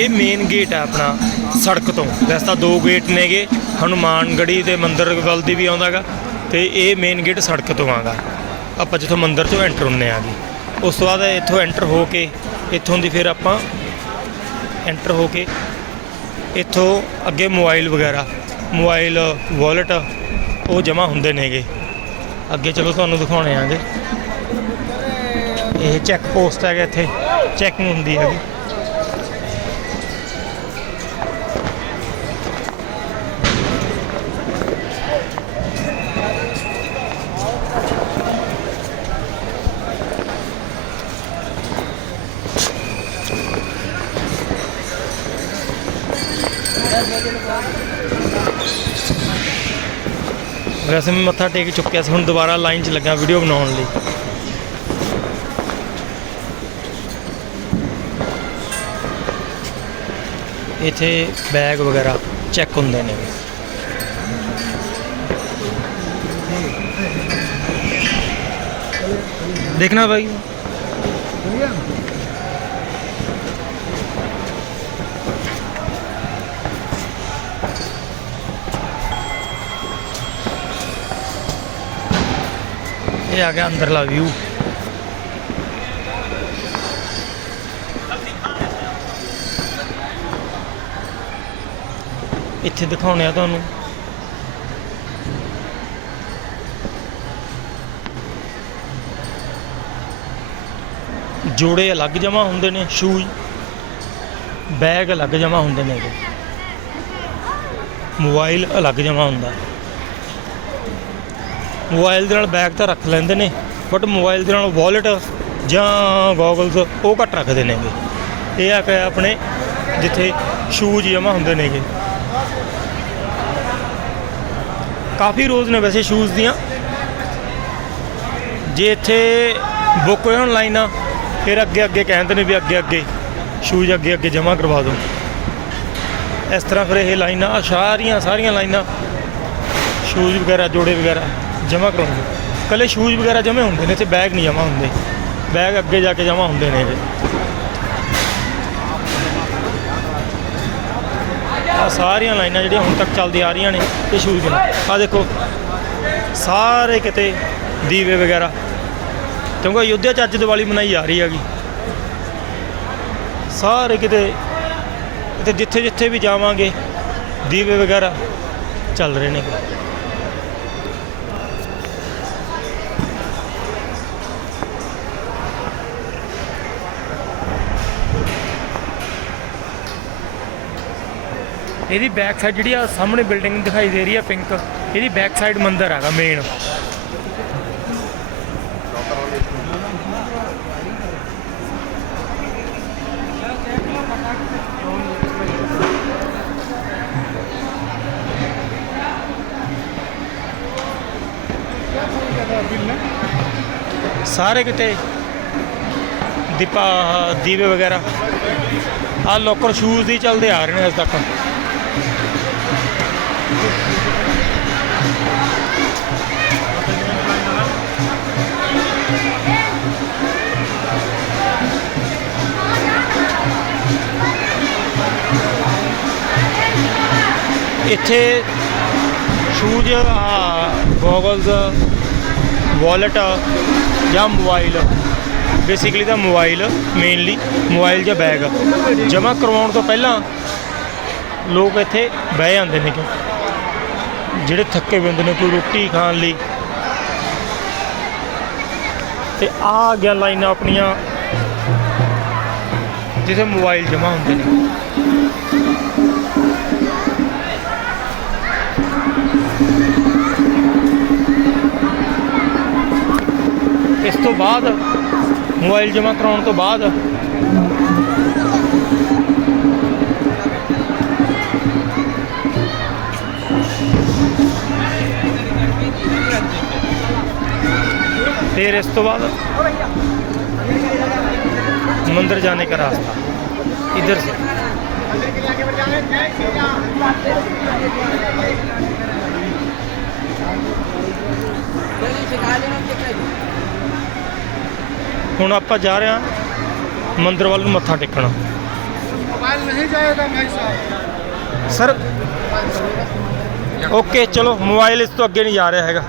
ਇਹ main gate ਹੈ ਆਪਣਾ, ਸੜਕ ਤੋਂ। ਵੈਸੇ ਤਾਂ ਦੋ ਗੇਟ ਨੇਗੇ ਹਨੂਮਾਨਗੜੀ ਦੇ ਮੰਦਿਰ ਵੱਲ ਦੀ ਵੀ ਆਉਂਦਾਗਾ, ਤੇ ਇਹ ਮੇਨ ਗੇਟ ਸੜਕ ਤੋਂ ਆਗਾ ਆਪਾਂ ਜਿੱਥੋਂ ਮੰਦਿਰ ਚੋਂ ਐਂਟਰ ਹੁੰਨੇ ਆਗੇ। ਉਸ ਤੋਂ ਬਾਅਦ ਇੱਥੋਂ ਐਂਟਰ ਹੋ ਕੇ, ਇੱਥੋਂ ਦੀ ਫਿਰ ਆਪਾਂ ਐਂਟਰ ਹੋ ਕੇ, ਇੱਥੋਂ ਅੱਗੇ ਮੋਬਾਈਲ ਵਗੈਰਾ, ਮੋਬਾਈਲ ਵਾਲਟ ਉਹ ਜਮ੍ਹਾਂ ਹੁੰਦੇ ਨੇਗੇ। ਅੱਗੇ ਚਲੋ ਤੁਹਾਨੂੰ ਦਿਖਾਉਣੇ ਆਗੇ। ਇਹ ਚੈੱਕ ਪੋਸਟ ਹੈਗਾ ਇੱਥੇ ਚੈਕਿੰਗ ਹੁੰਦੀ ਹੈਗੀ। ਵੈਸੇ ਮੈਂ ਮੱਥਾ ਟੇਕ ਚੁੱਕਿਆ ਸੀ, ਹੁਣ ਦੁਬਾਰਾ ਲਾਈਨ 'ਚ ਲੱਗਾ ਵੀਡੀਓ ਬਣਾਉਣ ਲਈ। ਇੱਥੇ ਬੈਗ ਵਗੈਰਾ ਚੈੱਕ ਹੁੰਦੇ ਨੇ। ਦੇਖਣਾ ਭਾਈ ਇਹ ਆ ਗਿਆ ਅੰਦਰਲਾ ਵਿਊ ਇੱਥੇ ਦਿਖਾਉਣੇ ਆ ਤੁਹਾਨੂੰ। ਜੋੜੇ ਅਲੱਗ ਜਮਾ ਹੁੰਦੇ ਨੇ, ਸ਼ੂਜ਼। ਬੈਗ ਅਲੱਗ ਜਮਾ ਹੁੰਦੇ ਨੇ ਇਹਦੇ। ਮੋਬਾਈਲ ਅਲੱਗ ਜਮਾ ਹੁੰਦਾ। ਮੋਬਾਈਲ ਦੇ ਨਾਲ ਬੈਗ ਤਾਂ ਰੱਖ ਲੈਂਦੇ ਨੇ ਬਟ ਮੋਬਾਈਲ ਦੇ ਨਾਲ ਵਾਲਟ ਜਾਂ ਗੋਗਲਸ ਉਹ ਘੱਟ ਰੱਖਦੇ ਨੇਗੇ ਇਹ ਆ ਕਿ ਆਪਣੇ ਜਿੱਥੇ ਸ਼ੂਜ਼ ਜਮਾ ਹੁੰਦੇ ਨੇਗੇ ਕਾਫੀ ਰੋਜ਼ ਨੇ ਵੈਸੇ ਸ਼ੂਜ਼ ਦੀਆਂ। ਜੇ ਇੱਥੇ ਬੁੱਕ ਹੋਏ ਹੋਣ ਲਾਈਨਾਂ ਫਿਰ ਅੱਗੇ ਅੱਗੇ ਕਹਿੰਦੇ ਨੇ ਵੀ ਅੱਗੇ ਅੱਗੇ ਸ਼ੂਜ਼ ਅੱਗੇ ਅੱਗੇ ਜਮ੍ਹਾਂ ਕਰਵਾ ਦਿਓ ਇਸ ਤਰ੍ਹਾਂ ਫਿਰ ਇਹ ਲਾਈਨਾਂ ਸਾਰੀਆਂ ਸਾਰੀਆਂ ਲਾਈਨਾਂ ਸ਼ੂਜ਼ ਵਗੈਰਾ, ਜੋੜੇ ਵਗੈਰਾ। ਜਮ੍ਹਾਂ ਕਰਾਉਂਦੇ ਕੱਲੇ ਸ਼ੂਜ਼ ਵਗੈਰਾ ਜਮ੍ਹਾਂ ਹੁੰਦੇ ਨੇ ਤੇ ਬੈਗ ਨਹੀਂ ਜਮ੍ਹਾਂ ਹੁੰਦੇ। ਬੈਗ ਅੱਗੇ ਜਾ ਕੇ ਜਮ੍ਹਾਂ ਹੁੰਦੇ ਨੇ ਇਹ। ਆ ਸਾਰੀਆਂ ਲਾਈਨਾਂ ਜਿਹੜੀਆਂ ਹੁਣ ਤੱਕ ਚੱਲਦੀ ਆ ਰਹੀਆਂ ਨੇ, ਇਹ ਸ਼ੂਜ਼ ਦੀਆਂ ਆ ਦੇਖੋ, ਸਾਰੇ ਕਿਤੇ ਦੀਵੇ ਵਗੈਰਾ। ਕਿਉਂਕਿ ਅਯੁੱਧਿਆ 'ਚ ਅੱਜ ਦੀਵਾਲੀ ਮਨਾਈ ਜਾ ਰਹੀ ਹੈਗੀ। ਸਾਰੇ ਕਿਤੇ ਤੇ ਜਿੱਥੇ ਜਿੱਥੇ ਵੀ ਜਾਵਾਂਗੇ, ਦੀਵੇ ਵਗੈਰਾ ਚੱਲ ਰਹੇ ਨੇ। ਇਹਦੀ ਬੈਕ ਸਾਈਡ ਜਿਹੜੀ ਆ ਸਾਹਮਣੇ ਬਿਲਡਿੰਗ ਦਿਖਾਈ ਦੇ ਰਹੀ ਆ ਪਿੰਕ ਇਹਦੀ ਬੈਕ ਸਾਈਡ ਮੰਦਿਰ ਹੈਗਾ ਮੇਨ ਸਾਰੇ ਕਿਤੇ ਦੀਪਾ, ਦੀਵੇ ਵਗੈਰਾ। ਆ ਲੋਕਲ ਸ਼ੂਜ਼ ਦੀ ਚੱਲਦੇ ਆ ਰਹੇ ਨੇ ਅਜੇ ਤੱਕ। ਇੱਥੇ ਸ਼ੂਜ਼ ਗੋਗਲਸ ਵਾਲਟ ਜਾਂ ਮੋਬਾਈਲ ਬੇਸਿਕਲੀ ਤਾਂ ਮੋਬਾਈਲ ਮੇਨਲੀ ਮੋਬਾਈਲ ਜਾਂ ਬੈਗ ਜਮ੍ਹਾਂ ਕਰਵਾਉਣ ਤੋਂ ਪਹਿਲਾਂ ਲੋਕ ਇੱਥੇ ਬਹਿ ਜਾਂਦੇ ਨੇ ਕਿ ਜਿਹੜੇ ਥੱਕੇ ਹੋਏ ਹੁੰਦੇ ਨੇ ਕੋਈ ਰੋਟੀ ਖਾਣ ਲਈ। ਤੇ ਆ ਗਿਆ ਲਾਈਨਾਂ ਆਪਣੀਆਂ ਜਿੱਥੇ ਮੋਬਾਈਲ ਜਮ੍ਹਾਂ ਹੁੰਦੇ ਨੇ। ਇਸ ਤੋਂ ਬਾਅਦ ਮੋਬਾਈਲ ਜਮ੍ਹਾਂ ਕਰਾਉਣ ਤੋਂ ਬਾਅਦ फिर इस तो बाद मंदिर जाने का रास्ता इधर से ਹੁਣ ਆਪਾਂ ਜਾ ਰਹੇ ਹਾਂ ਮੰਦਿਰ ਵੱਲ ਨੂੰ ਮੱਥਾ ਟੇਕਣ मोबाइल नहीं जाएगा भाई साहब ਸਰ ਓਕੇ ਚਲੋ ਮੋਬਾਈਲ ਇਸ ਤੋਂ ਅੱਗੇ ਨਹੀਂ ਜਾ ਰਿਹਾ ਹੈਗਾ